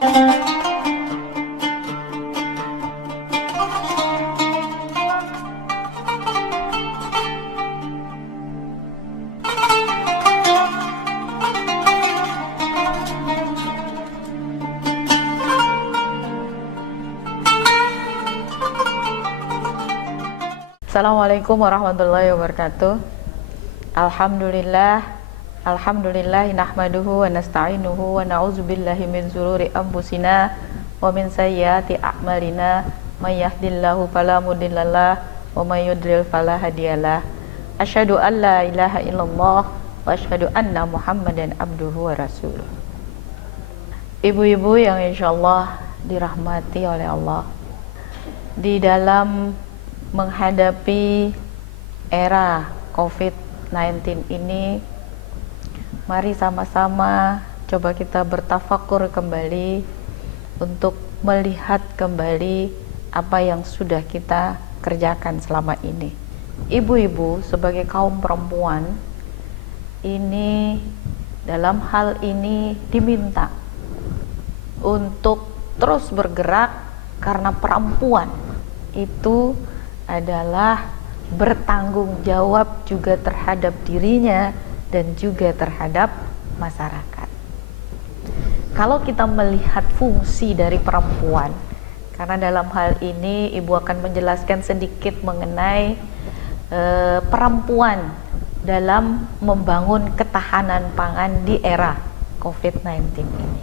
Assalamualaikum warahmatullahi wabarakatuh. Alhamdulillah nahmaduhu wa nasta'inuhu wa na'udzubillahi min shururi anfusina wa min sayyiati a'malina, may yahdihillahu fala mudhillalah wa may yudlil fala hadiyalah. Asyhadu an la ilaha illallah wa asyhadu anna Muhammadan abduhu wa rasuluh. Ibu-ibu yang insyaallah dirahmati oleh Allah, di dalam menghadapi era COVID-19 ini, mari sama-sama coba kita bertafakur kembali untuk melihat kembali apa yang sudah kita kerjakan selama ini. Ibu-ibu sebagai kaum perempuan ini dalam hal ini diminta untuk terus bergerak, karena perempuan itu adalah bertanggung jawab juga terhadap dirinya dan juga terhadap masyarakat. Kalau kita melihat fungsi dari perempuan, karena dalam hal ini Ibu akan menjelaskan sedikit mengenai perempuan dalam membangun ketahanan pangan di era COVID-19 ini.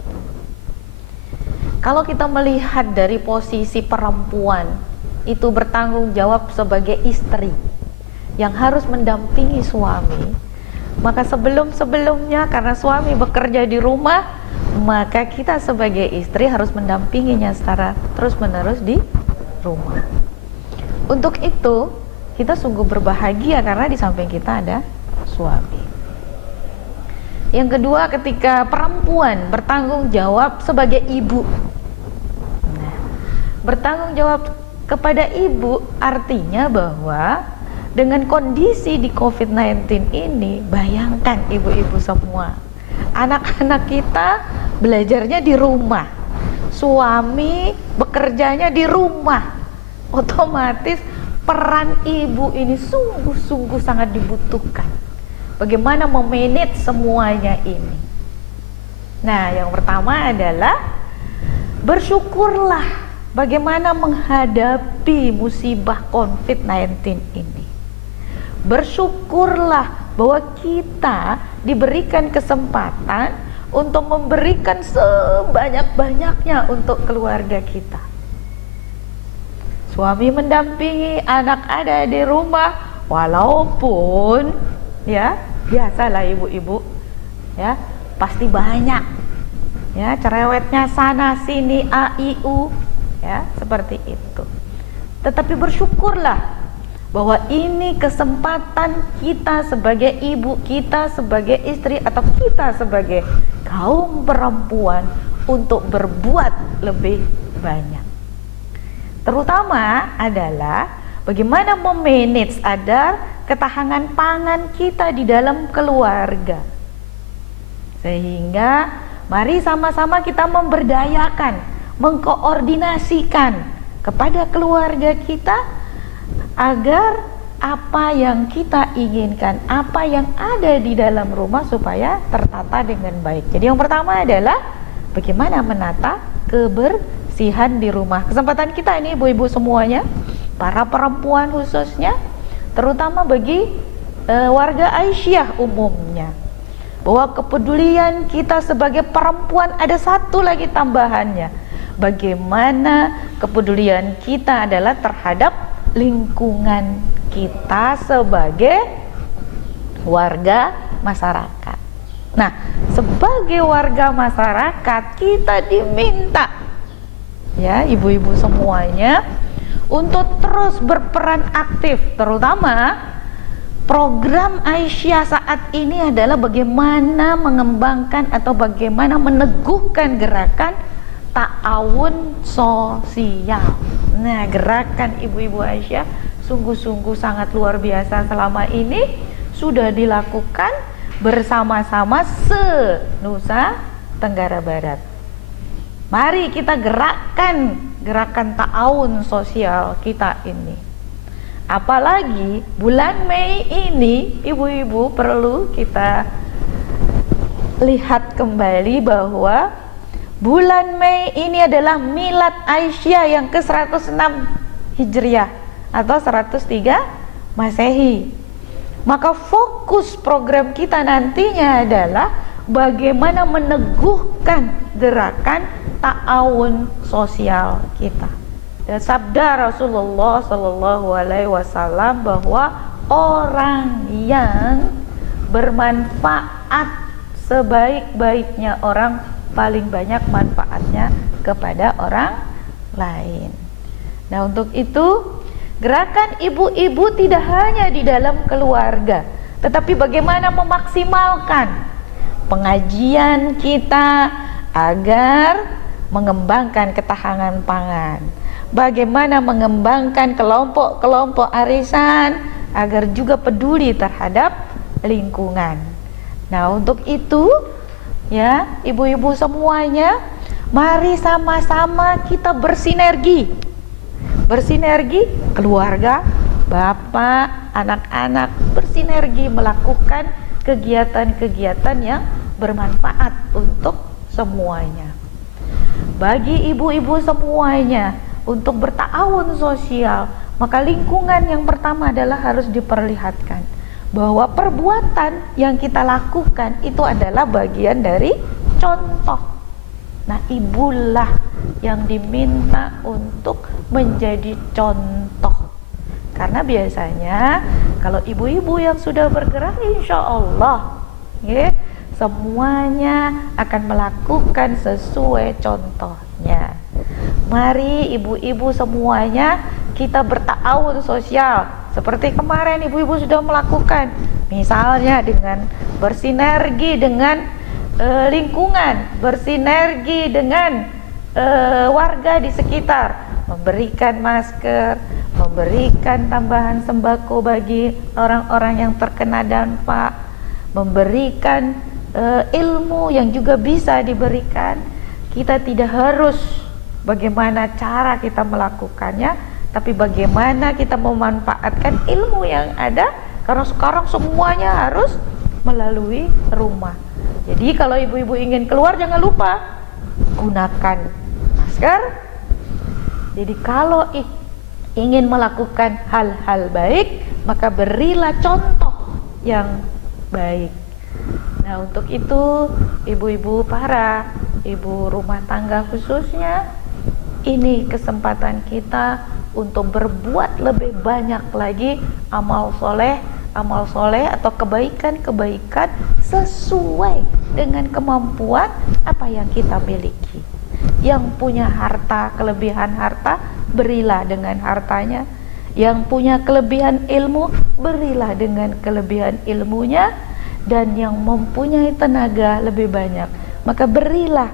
Kalau kita melihat dari posisi perempuan itu bertanggung jawab sebagai istri yang harus mendampingi suami, maka sebelum-sebelumnya karena suami bekerja di rumah, maka kita sebagai istri harus mendampinginya secara terus-menerus di rumah. Untuk itu kita sungguh berbahagia karena di samping kita ada suami. Yang kedua, ketika perempuan bertanggung jawab sebagai ibu. Nah, bertanggung jawab kepada ibu artinya bahwa dengan kondisi di COVID-19 ini, bayangkan ibu-ibu semua, anak-anak kita belajarnya di rumah, suami bekerjanya di rumah, otomatis peran ibu ini sungguh-sungguh sangat dibutuhkan. Bagaimana memanage semuanya ini? Nah, yang pertama adalah bersyukurlah bagaimana menghadapi musibah COVID-19 ini. Bersyukurlah bahwa kita diberikan kesempatan untuk memberikan sebanyak-banyaknya untuk keluarga kita. Suami mendampingi, anak ada di rumah, walaupun ya biasalah ibu-ibu ya, pasti banyak ya cerewetnya sana sini, a i u ya, seperti itu. Tetapi bersyukurlah bahwa ini kesempatan kita sebagai ibu, kita sebagai istri, atau kita sebagai kaum perempuan untuk berbuat lebih banyak. Terutama adalah bagaimana memanage agar ketahanan pangan kita di dalam keluarga. Sehingga mari sama-sama kita memberdayakan, mengkoordinasikan kepada keluarga kita agar apa yang kita inginkan, apa yang ada di dalam rumah supaya tertata dengan baik. Jadi yang pertama adalah bagaimana menata kebersihan di rumah. Kesempatan kita ini ibu-ibu semuanya, para perempuan khususnya, terutama bagi warga Aisyah umumnya, bahwa kepedulian kita sebagai perempuan ada satu lagi tambahannya. Bagaimana kepedulian kita adalah terhadap lingkungan kita sebagai warga masyarakat. Nah, sebagai warga masyarakat kita diminta ya ibu-ibu semuanya untuk terus berperan aktif, terutama program Aisyah saat ini adalah bagaimana mengembangkan atau bagaimana meneguhkan gerakan ta'awun sosial. Nah, gerakan ibu-ibu Aisyah sungguh-sungguh sangat luar biasa selama ini sudah dilakukan bersama-sama se-Nusa Tenggara Barat. Mari kita gerakkan gerakan ta'awun sosial kita ini. Apalagi bulan Mei ini, ibu-ibu perlu kita lihat kembali bahwa bulan Mei ini adalah milad Aisyah yang ke-106 Hijriah atau 103 Masehi. Maka fokus program kita nantinya adalah bagaimana meneguhkan gerakan ta'awun sosial kita. Dan sabda Rasulullah Sallallahu Alaihi Wasallam bahwa orang yang bermanfaat sebaik-baiknya orang paling banyak manfaatnya kepada orang lain. Nah, untuk itu gerakan ibu-ibu tidak hanya di dalam keluarga, tetapi bagaimana memaksimalkan pengajian kita agar mengembangkan ketahanan pangan, bagaimana mengembangkan kelompok-kelompok arisan agar juga peduli terhadap lingkungan. Nah, untuk itu ya, ibu-ibu semuanya, mari sama-sama kita bersinergi. Bersinergi keluarga, bapak, anak-anak bersinergi melakukan kegiatan-kegiatan yang bermanfaat untuk semuanya. Bagi ibu-ibu semuanya untuk berta'awun sosial, maka lingkungan yang pertama adalah harus diperlihatkan bahwa perbuatan yang kita lakukan itu adalah bagian dari contoh. Nah, ibulah yang diminta untuk menjadi contoh. Karena biasanya kalau ibu-ibu yang sudah bergerak, insya Allah ya, semuanya akan melakukan sesuai contohnya. Mari ibu-ibu semuanya kita berta'awun sosial seperti kemarin ibu-ibu sudah melakukan, misalnya dengan bersinergi dengan lingkungan, bersinergi dengan warga di sekitar, memberikan masker, memberikan tambahan sembako bagi orang-orang yang terkena dampak, memberikan ilmu yang juga bisa diberikan. Kita tidak harus bagaimana cara kita melakukannya, tapi bagaimana kita memanfaatkan ilmu yang ada, karena sekarang semuanya harus melalui rumah. Jadi kalau ibu-ibu ingin keluar, jangan lupa gunakan masker. Jadi kalau ingin melakukan hal-hal baik, maka berilah contoh yang baik. Nah, untuk itu ibu-ibu, para ibu rumah tangga khususnya, ini kesempatan kita untuk berbuat lebih banyak lagi amal soleh atau kebaikan-kebaikan sesuai dengan kemampuan apa yang kita miliki. Yang punya harta, kelebihan harta, berilah dengan hartanya. Yang punya kelebihan ilmu, berilah dengan kelebihan ilmunya. Dan yang mempunyai tenaga lebih banyak, maka berilah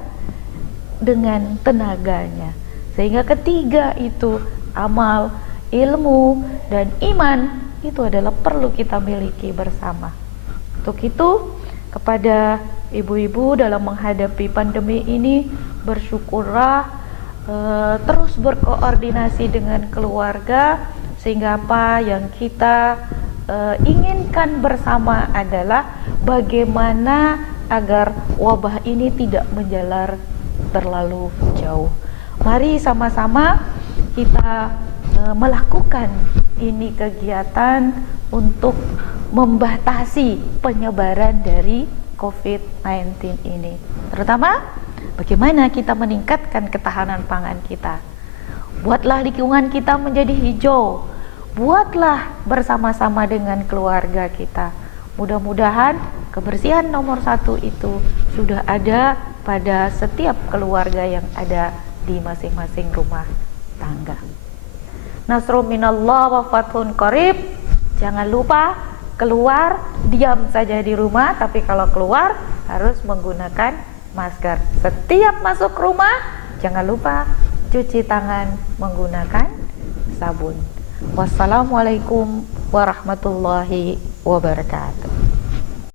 dengan tenaganya. Sehingga ketiga itu, amal, ilmu, dan iman, itu adalah perlu kita miliki bersama. Untuk itu, kepada ibu-ibu dalam menghadapi pandemi ini, bersyukurlah, terus berkoordinasi dengan keluarga, sehingga apa yang kita inginkan bersama adalah bagaimana agar wabah ini tidak menjalar terlalu jauh. Mari sama-sama kita melakukan ini kegiatan untuk membatasi penyebaran dari COVID-19 ini. Terutama bagaimana kita meningkatkan ketahanan pangan kita. Buatlah lingkungan kita menjadi hijau. Buatlah bersama-sama dengan keluarga kita. Mudah-mudahan kebersihan nomor 1 itu sudah ada pada setiap keluarga yang ada di masing-masing rumah tangga. Nasrun minallah wa fathun qarib. Jangan lupa keluar, diam saja di rumah, tapi kalau keluar harus menggunakan masker. Setiap masuk rumah jangan lupa cuci tangan menggunakan sabun. Wassalamualaikum warahmatullahi wabarakatuh.